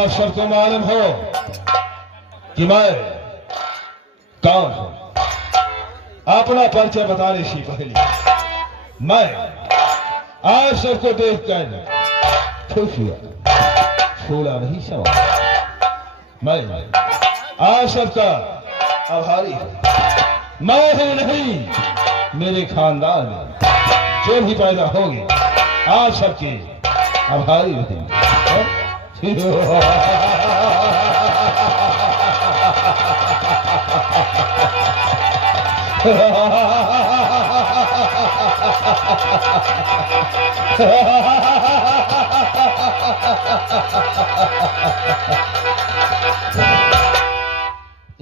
आप सबको मालूम हो कि मैं कौन हूं। अपना परिचय बताने से पहले मैं आप सबको देखकर खुश हुआ, फूला नहीं समा। मैं आप सबका आभारी हूं। मैं ही नहीं, मेरे खानदान में जो भी पैदा होंगे आप सबके आभारी रहेंगे।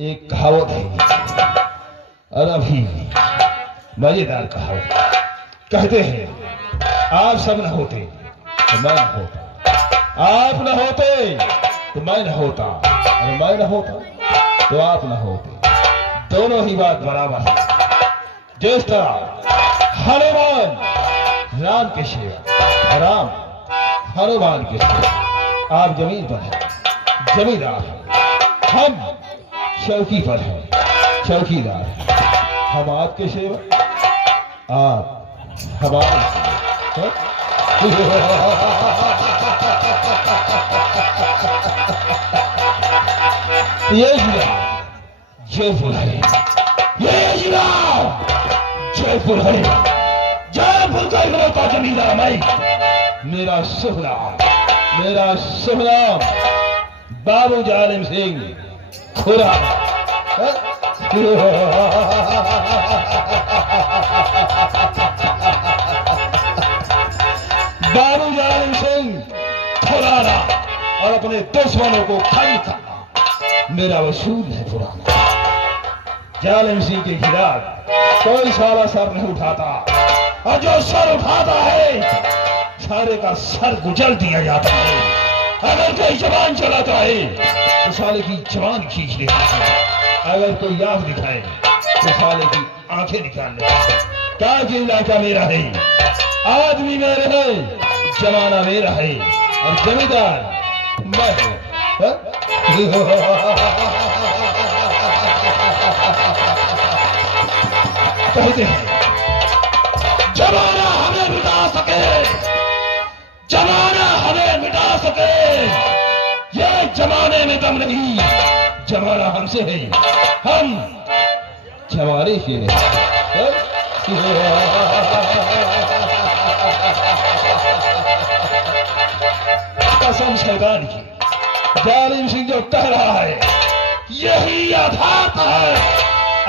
एक कहावत है और अभी मजेदार कहावत। कहते हैं आप सब न होते तो मैं न होता, आप न होते तो मैं न होता, और मैं न होता तो आप न होते। दोनों ही बात बराबर है। जिस तरह हनुमान राम के सेवा, राम हनुमान के सेवा। आप जमीन पर हैं, जमींदार हैं, हम चौकी पर हैं, चौकीदार हैं। हम आपके सेवा, आप हमारे सेवा। ये जयपुर है, ये जयपुर है, जयपुर का इकलौता जमींदार मैं। मेरा शुभ नाम बाबू जालिम सिंह खुराना। बाबू जालिम सिंह खुराना, और अपने दुश्मनों को खाली करना मेरा वसूल है पुराना। जालिम सिंह के खिलाफ कोई सारा सर नहीं उठाता, और जो सर उठाता है सारे का सर गुजर दिया जाता है। अगर कोई जवान चलाता है तो साले की जवान खींच लेता है, अगर कोई आंख दिखाए तो साले की आंखें निकाल लेता है। क्या कि इलाका मेरा है, आदमी मेरे है, जमाना मेरा है, और जमींदार मैं हूं। कहते हैं जमाना हमें मिटा सके, जमाना हमें मिटा सके, ये जमाने में दम नहीं, जमाना हमसे है, हम जमाने के नहीं। कसम शैतान की, जालिम सिंह जो कह रहा है यही यथार्थ है।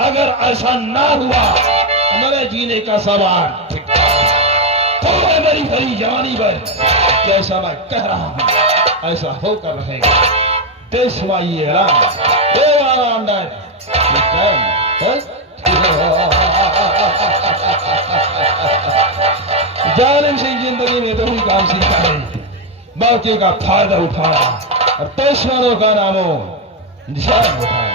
अगर ऐसा ना हुआ हमारे जीने का सवाल तो मेरी भरी जवानी पर जैसा मैं कह रहा हूं ऐसा होकर रहेगा। देशवाई ऐलान, जालिम सिंह जिंदगी में दो ही काम सीखा है, मौके का फायदा उठाना और दुश्मनों का नामो निशान उठाना।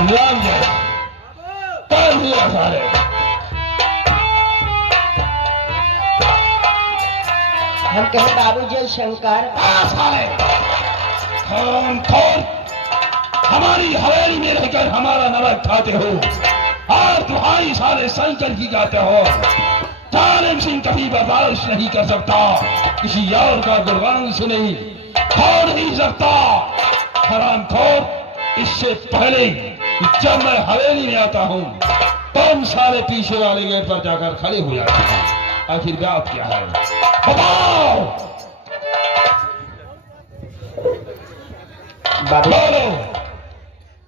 राम जय कर दिया सारे। हम कहे बाबू जय शंकर। सारे हमारी हवेली में रहकर हमारा नमक खाते हो और तुम्हारी सारे शंकर की गाते हो। जालिम सिंह कभी बर्दाश्त नहीं कर सकता किसी और का गुणगान सुने, छोड़ नहीं सकता। हरामखोर, इससे पहले जब मैं हवेली में आता हूँ तुम सारे पीछे वाले गेट पर जाकर खड़े हो जाते हो। आखिर बात क्या है बताओ?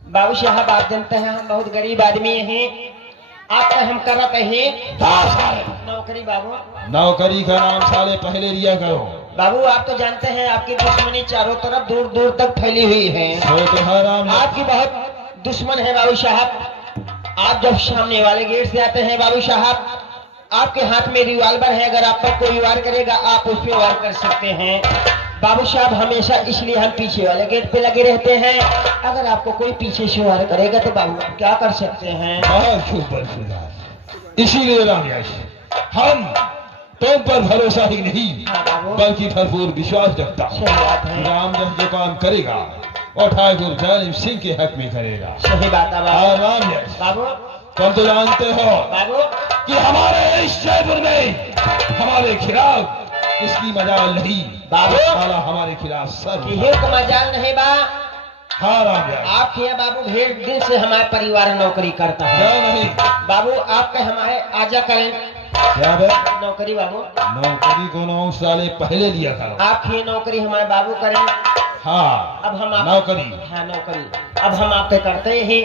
बाबू साहब आप जानते हैं हम बहुत गरीब आदमी हैं, आपका हम करत हैं नौकरी। बाबू नौकरी का नाम साले पहले लिया करो। बाबू आप तो जानते हैं आपकी दुश्मनी चारों तरफ दूर दूर तक फैली हुई है। आपकी बहुत दुश्मन है बाबू साहब। आप जब सामने वाले गेट से आते हैं बाबू साहब, आपके हाथ में रिवॉल्वर है, अगर आप पर कोई वार करेगा आप उस पर वार कर सकते हैं। बाबू साहब हमेशा इसलिए हम पीछे वाले गेट पे लगे रहते हैं, अगर आपको कोई पीछे से वार करेगा तो बाबू आप क्या कर सकते हैं। इसीलिए हम तुम पर भरोसा ही नहीं हाँ बाबू। बल्कि भरपूर विश्वास रखता हूँ। सही बात है। राम जो काम करेगा और ठाकुर जालिम सिंह के हक में करेगा। सही बात है हाँ बाबू। राम यश, बाबू तुम तो जानते हो बाबू कि हमारे इस जयपुर में हमारे खिलाफ किसकी मजाल नहीं। बाबू। साला हमारे खिलाफ सर किसी को मजाल नहीं बा। हाँ राम यश, आप ये बाबू ढेर दिन से हमारे परिवार नौकरी करता है क्या नहीं बाबू। आपके हमारे आजा करें क्या बे? नौकरी बाबू। नौकरी को 9 साल पहले लिया था। आप ये नौकरी हमारे बाबू करें। हाँ अब हम आप नौकरी हाँ नौकरी अब हम आपके करते ही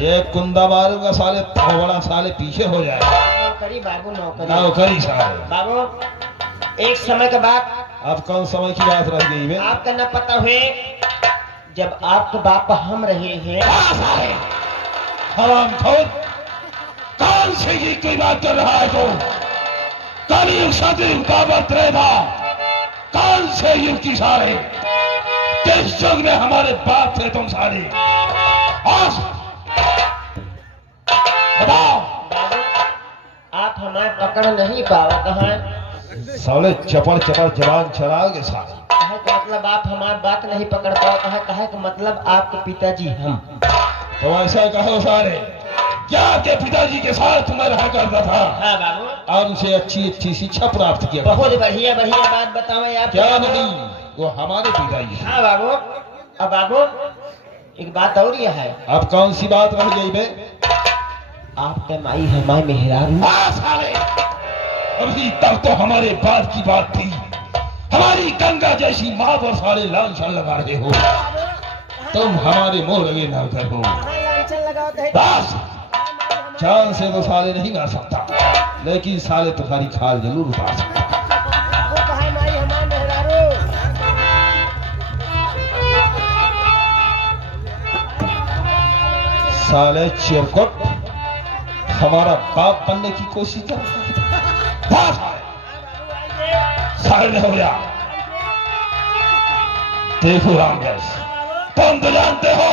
ये कुंदा मारूंगा साले तो बड़ा साले पीछे हो जाए। नौकरी बाबू नौकरी नौकरी साले बाबू। एक समय के बाद अब कौन समय की बात रह गई बे? आपका न पता हुए जब आपके बाप हम रहे हैं। हराम खोर, कौन से ये कोई बात कर रहा है तो कलयुग सतयुग बाबत रहेगा। कौन से युग की सारे किस युग में हमारे बाप थे तुम सारे? आज बताओ। बाबू आप हमारे पकड़ नहीं पावत हैं। साले चपड़ चपड़ जवान चलाओगे साले। कहे का मतलब आप हमारी बात नहीं पकड़ पाओ। कहे का मतलब आपके पिताजी हम। तो ऐसा कहो सारे, क्या के पिताजी के साथ मैं रहा करता था हाँ बाबू। और उसे अच्छी अच्छी शिक्षा प्राप्त किया। बहुत बढ़िया बढ़िया बात बताओ आप। क्या नहीं, वो हमारे पिताजी हैं। हाँ बाबू। अब बाबू एक बात और यह है। अब कौन सी बात रह गई बे? आपके माई हमारे मेहरारू। साले अभी तक तो हमारे बात की बात थी। हमारी गंगा जैसी माँ पर सारे लांछन लगा रहे हो। तुम हमारे मुंह लगे ना कर हो। बस चांद से तो साले नहीं गा सकता, लेकिन साले तुम्हारी खाल जरूर उतार सकता। साले चिरकुट हमारा बाप बनने की कोशिश कर रहा है। साले हो गया। देखो रामदास, तुम तो जानते हो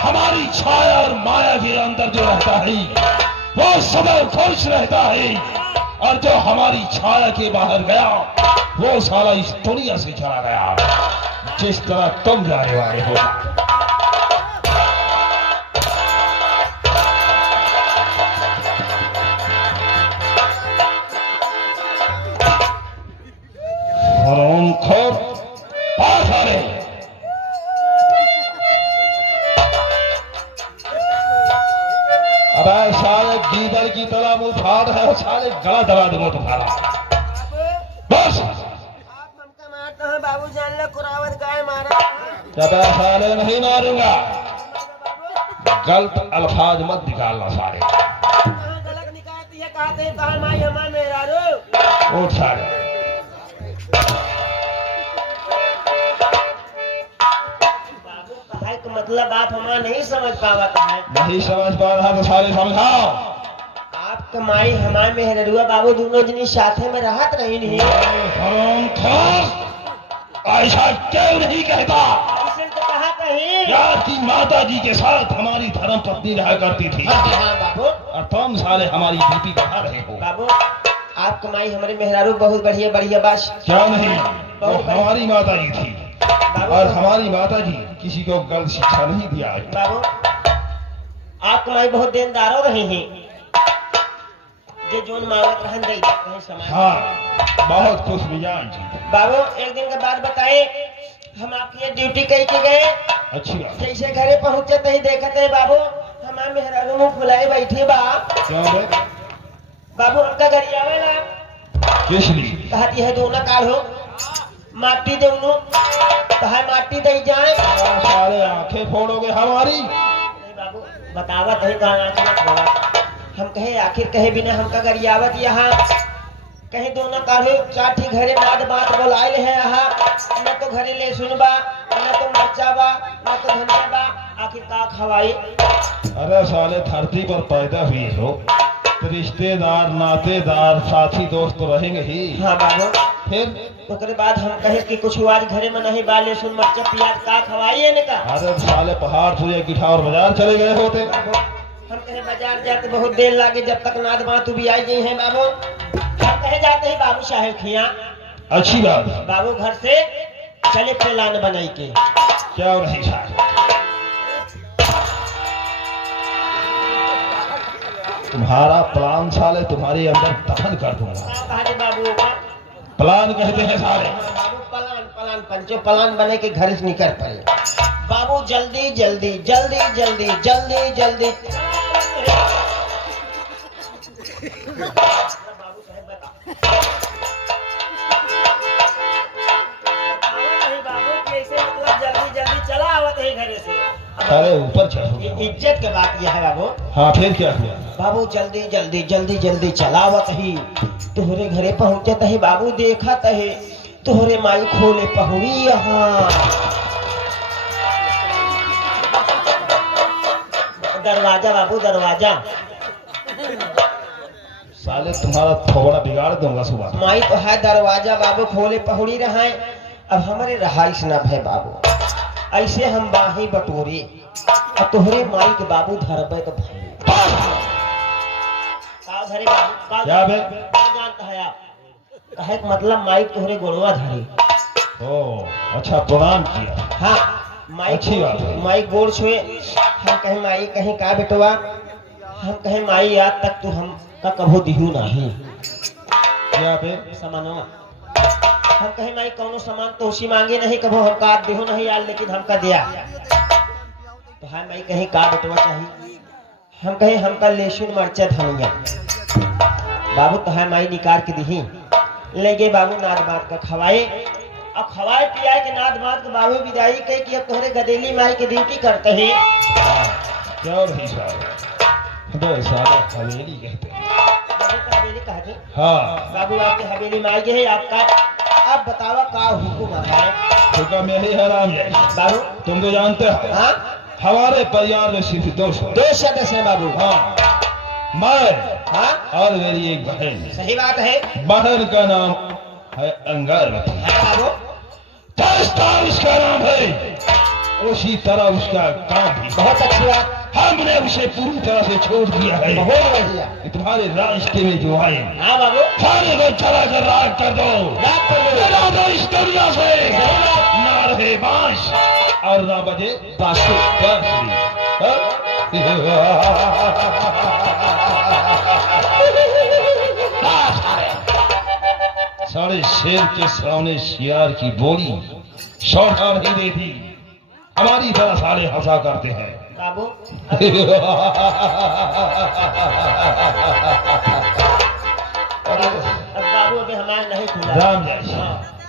हमारी छाया और माया के अंदर जो रहता है वो सदैव खुश रहता है, और जो हमारी छाया के बाहर गया वो साला इस दुनिया से चला गया। जिस तरह तुम जाने वाले हो। हरामखोर, पास आ रहे। अबे साले गीदड़ की तरह मुंह फाड़ है, साले गला दबा दूंगा तुम्हारा। बस आप हमका मारते हैं बाबू, जान लो कुरावत गाय मारा। अबे साले नहीं मारूंगा, गलत अल्फाज मत निकालना सारे। गलत निकालती है कहते हैं कहा माई हमारे मेहरारू। उठ सारे। बाबू कहा का मतलब आप हमारा नहीं समझ पावत है। नहीं समझ पा रहा तो सारे समझाओ। आपके माई हमारे मेहरुआ बाबू दोनों जनी साथे में रहत रही नहीं। हरामखोर, ऐसा क्यों नहीं कहता? इसे तो कहा कहीं। यार की माता जी के साथ हमारी धर्म पत्नी रहा करती थी, हाँ बाबू। और तुम साले हमारी बीपी बढ़ा रहे हो। बाबू आपके माई हमारे मेहरारू बहुत बढ़िया बढ़िया बात। क्या नहीं, वो हमारी माता जी थी, बाबू और हमारी माता जी किसी को गलत शिक्षा नहीं दिया है। बाबू आपके माई बहुत देनदारों रहे हैं। जे जोन मांगत रहन दे कहीं समय। हाँ, बहुत खुश मिजाज जी। बाबू एक दिन के बाद बताए, हम आपकी ये ड्यूटी कही के गए। अच्छी बात। जैसे घरे पहुंचे तो ही देखते हैं बाबू हमारे मेहरारू मुंह फुलाए बैठी बा। क्यों बे? बाबू उनका घर आवेला किस लिए? कहती है दोनों काल हो माटी दे उन्हों कहा माटी दे जाए। साले आंखें फोड़ोगे हमारी। नहीं बाबू बतावत है कहा आंखें मत फोड़ा। हम कहे आखिर कहे बिना हमका गरियावत यहाँ कहीं दोनों काढ़े चाठी घरे नाद बात बोलाए है यहाँ न तो घरे ले सुनबा न तो मरचा बा न तो धनिया बा आखिर का खवाई। अरे साले धरती पर पैदा हुए हो, तो रिश्तेदार नातेदार साथी दोस्त तो रहेंगे ही। हाँ बाबू फिर उसके बाद हम कहे कि कुछ आज घरे में नहीं बा ले सुन मरचा प्याज का खवाई है का। अरे साले पहाड़ तुझे गिठा और बाजार चले गए होते। हम कहे बाजार जाते बहुत देर लागे जब तक नाद बात भी आई गई है बाबू। कहे जाते हैं बाबू साहेब खिया अच्छी बात है। बाबू घर से चले प्लान बनाई के क्या हो रही साहब? तुम्हारा प्लान साले तुम्हारे अंदर दफन कर दूंगा। कहा बाबू का प्लान कहते हैं सारे। बाबू प्लान प्लान पंचो प्लान बने के घर से निकल पड़े बाबू जल्दी जल्दी जल्दी जल्दी जल्दी जल्दी बाबू साहब बता बाबू कैसे मतलब जल्दी जल्दी चला आवत है घर से अरे ऊपर चढ़ो। इज्जत के बात यह है बाबू। हाँ फिर क्या हुआ? बाबू जल्दी जल्दी जल्दी जल्दी चलावत ही तुहरे घरे पहुंचत है बाबू देखत है तुहरे माई खोले पहुड़ी यहाँ दरवाजा बाबू दरवाजा साले तुम्हारा थोड़ा बिगाड़ दूंगा सुबह। माई तो है दरवाजा बाबू खोले पहुड़ी रहा अब हमारे रहाइश न भय बाबू ऐसे हम बाही बटोरे और तुहरे माई के बाबू धरबे तो भाई का धरे बाबू क्या बे? जानता है आप कहे मतलब माई तुहरे गोड़वा धरे। ओ अच्छा प्रणाम किया। हाँ माई अच्छी बात है। माई गोड़ छुए हम कहे माई कहीं का बेटवा हम कहे माई आज तक तू हम का कभो दिहू नहीं क्या बे? सामानवा हम कहे माई कौनो सामान तो उसी मांगे नहीं कभो हम का देहू नहीं यार लेकिन हमका दिया तो है माई कहीं का बेटवा चाहिए हम कहे हमका लहसुन मरचा धनिया बाबू तो है माई निकाल के दी ले गए बाबू नाद बात का खवाए अब खवाए पियाए के नाद बात के बाबू विदाई कहे कि अब तोहरे गदेली माई के ड्यूटी करते हैं क्या हो रही साले? अबे साले हवेली कहते हैं। हवेली कहते हाँ बाबू आपके हवेली में आई है आपका अब बतावा का हुक्म है हुक्म यही है राम जय। बाबू तुम तो जानते हो हाँ हमारे परिवार में सिर्फ दो सदस्य है बाबू। हाँ मैं हाँ और मेरी एक बहन। सही बात है बहन का नाम है अंगारवती। है बाबू उसका नाम है उसी तरह उसका काम भी। बहुत अच्छी बात हमने उसे पूरी तरह से छोड़ दिया है। बहुत बढ़िया तुम्हारे रास्ते में जो आए हाँ बाबू सारे को चला कर राग कर दो। राग कर दो। चला दो इस दुनिया से ना रहे बांस और ना बजे बांसुरी। सारे शेर के सामने शियार की बोली शौटा नहीं देती। हमारी तरह सारे हंसा करते हैं। बाबू अब बाबू अभी हमारे नहीं खुला राम जय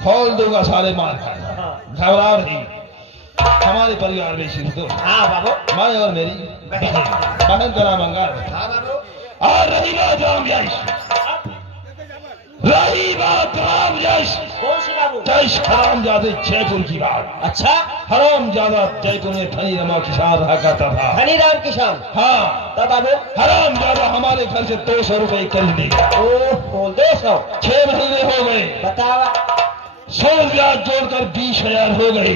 खोल दूंगा सारे मार कर। घबराओ नहीं हमारे परिवार में सिर्फ दो। हाँ बाबू मैं और मेरी बहन का नाम अंगार। हाँ बाबू और रही बात राम जय रही बात राम जय कौन सी बाबू जय हराम जादे जयपुर की बात। अच्छा हराम ज्यादा जयपुर में धनी रमा किसान रहा करता था। हनी राम किसान हाँ तब बाबू हराम ज्यादा हमारे घर से 200 रुपए कर लिया। ओह 200 6 महीने हो गए। बतावा 100 ब्याज जोड़कर 20,000 हो गई।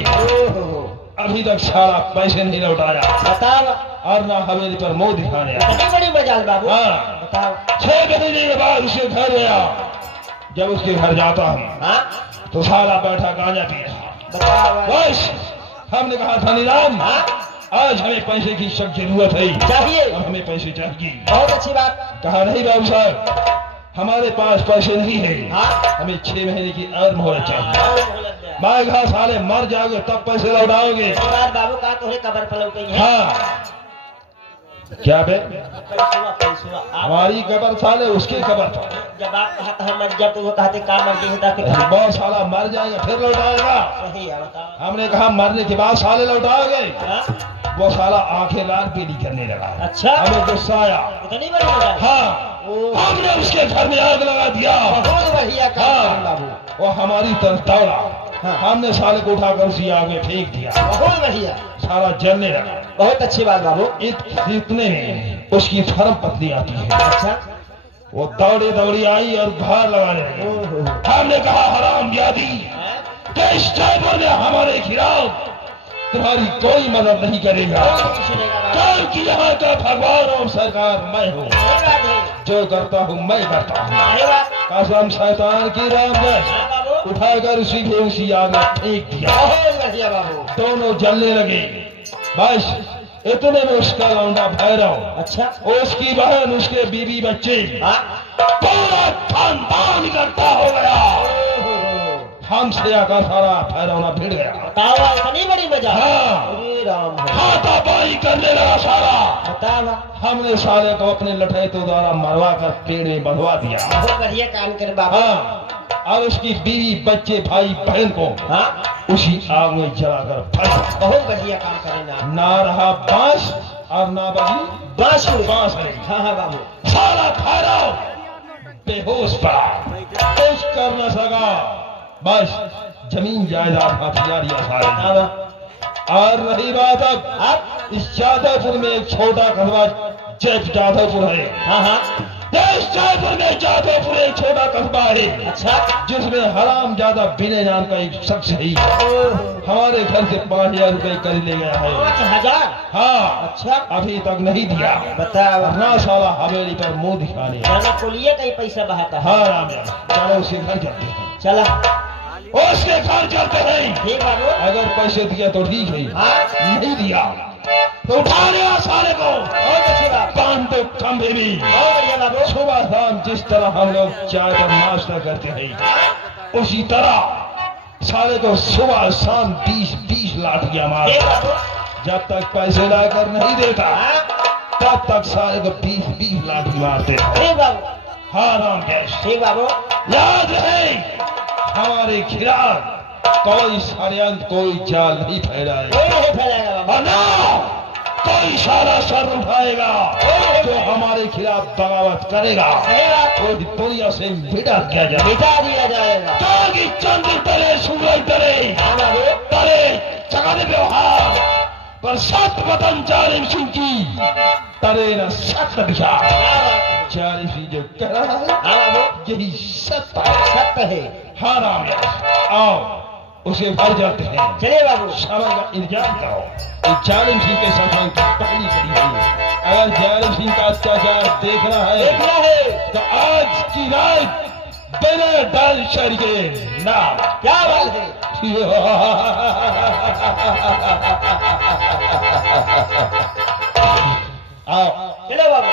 अभी तक सारा पैसे नहीं लौटाया बतावा और ना हवेली पर मुंह दिखाने आया। कितनी बड़ी मजाल बाबू हाँ बतावा 6 महीने के बाद उसके घर गया। जब उसके घर जाता हूँ हाँ तो सारा बैठा गांजा पी रहा। बतावा बस हमने कहा धनीराम हाँ आज हमें पैसे की सख्त जरूरत है चाहिए और हमें पैसे चाहिए। बहुत अच्छी बात कहा नहीं बाबू साहब हमारे पास पैसे नहीं है। हाँ हमें 6 महीने की और मोहलत चाहिए। मैं कहा साले मर जाओगे तब पैसे लौटाओगे। बाबू का तुम्हें कबर फलो गई है हाँ क्या बे हमारी कबर साले उसकी कबर था। जब आप कहा था मर जा तो वो कहते का मर गई है बहुत साला मर जाएगा फिर लौटाएगा। सही है बताओ हमने कहा मरने के बाद साले लौटाओगे। हाँ? वो साला आंखें लाल पीली करने लगा। अच्छा हमें गुस्सा आया। इतनी बड़ी मजाल हाँ हमने उसके घर में आग लगा दिया। बहुत बढ़िया काम हाँ बाबू वो हमारी तरफ दौड़ा। हाँ। हमने साले को उठाकर उसी आग में फेंक दिया। बहुत बढ़िया सारा जलने लगा। बहुत अच्छी बात बाबू इतने में उसकी धर्म पत्नी आती है। अच्छा वो दौड़ी दौड़ी आई और घर लगाने लगी। हमने कहा हराम जादी इस जयपुर में हमारे खिलाफ तुम्हारी कोई मदद नहीं करेगा क्योंकि यहाँ का भगवान और सरकार मैं हूँ। जो करता हूँ मैं करता हूँ। अरे वाह, कसम शैतान की राम जय। हाँ बाबू, उठाकर उसी आग में फेंक दिया। बहुत बढ़िया बाबू। दोनों जलने लगे। बस इतने में उसका लौंडा भैरव, अच्छा, उसकी बहन, उसके बीवी बच्चे, हाँ, पूरा खानदान इकट्ठा हो गया। हमसे आकर सारा भैरवना भिड़ गया। बतावा, इतनी बड़ी मजा। हाँ। अरे राम, हाथापाई करने लगा सारा। बतावा, हमने साले को अपने लठैतों द्वारा मरवा कर पेड़ में बंधवा दिया। बहुत बढ़िया काम करे बाबू। हाँ, और उसकी बीवी बच्चे भाई बहन को हाँ, उसी आग में जलाकर फंसा। बहुत बढ़िया काम करे ना। ना रहा बांस और ना बजी बांसुरी। बांस है। हाँ हाँ बाबू। सारा भैरव बेहोश पड़ा, कुछ कर न सका। बस जमीन जायदाद हथियार या सारे। हाँ, और रही बात अब इस जादवपुर में एक छोटा कस्बा जैत जादवपुर है। हाँ, हाँ, इस जयपुर में जादवपुर एक छोटा कस्बा है, अच्छा, जिसमें हराम ज्यादा बिने नाम का एक शख्स है। हमारे घर से 5,000 रुपए कर ले गया है। 5,000? हाँ, अच्छा, अभी तक नहीं दिया। बतावा, ना साला हवेली पर मुंह दिखाने। जाना पुलिया का ही पैसा बहाता है। हाँ राम यार, चलो उसके घर चलते हैं। चला, उसके घर चलते हैं। ठीक बाबू। अगर पैसे दिया तो ठीक है, हाँ, नहीं दिया तो उठा लिया साले को, बहुत अच्छी बात। बांध दो खंभे में। बहुत बढ़िया बाबू। सुबह शाम जिस तरह हम लोग चाय पर नाश्ता करते हैं, उसी तरह साले को सुबह शाम 20-20 लाठियां मार। ठीक बाबू। जब तक पैसे लाकर नहीं देता हाँ, तब तक साले को 20-20 लाठी मारते। ठीक बाबू। हाँ राम जैश, ठीक बाबू। याद रहे हमारे खिलाफ कोई षड्यंत्र, कोई जाल नहीं फैलाए। कोई नहीं फैलाएगा बाबू। और ना कोई सारा सर उठाएगा जो हमारे खिलाफ बगावत करेगा। सही बात। वो दुनिया से मिटा किया जाए। मिटा दिया जाएगा। ताकि चंद्र तले, सूरज तले, हाँ बाबू। तले जगह व्यवहार पर सत वतन जालिम सिंह की तरे न सत्य दिशा। क्या बात। जालिम सिंह जो कह रहा है, हाँ बाबू, यही सत्य है। सत्य है। हाँ राम यार, आओ उसे घर जाते हैं। चलिए बाबू। समय का इंतजार करो। एक जालिम सिंह के साथ की पहली कड़ी है। अगर जालिम सिंह का अत्याचार देखना देखना है है। तो आज की रात बिना डाल शहर के नाम। क्या बात है। आओ चलो बाबू।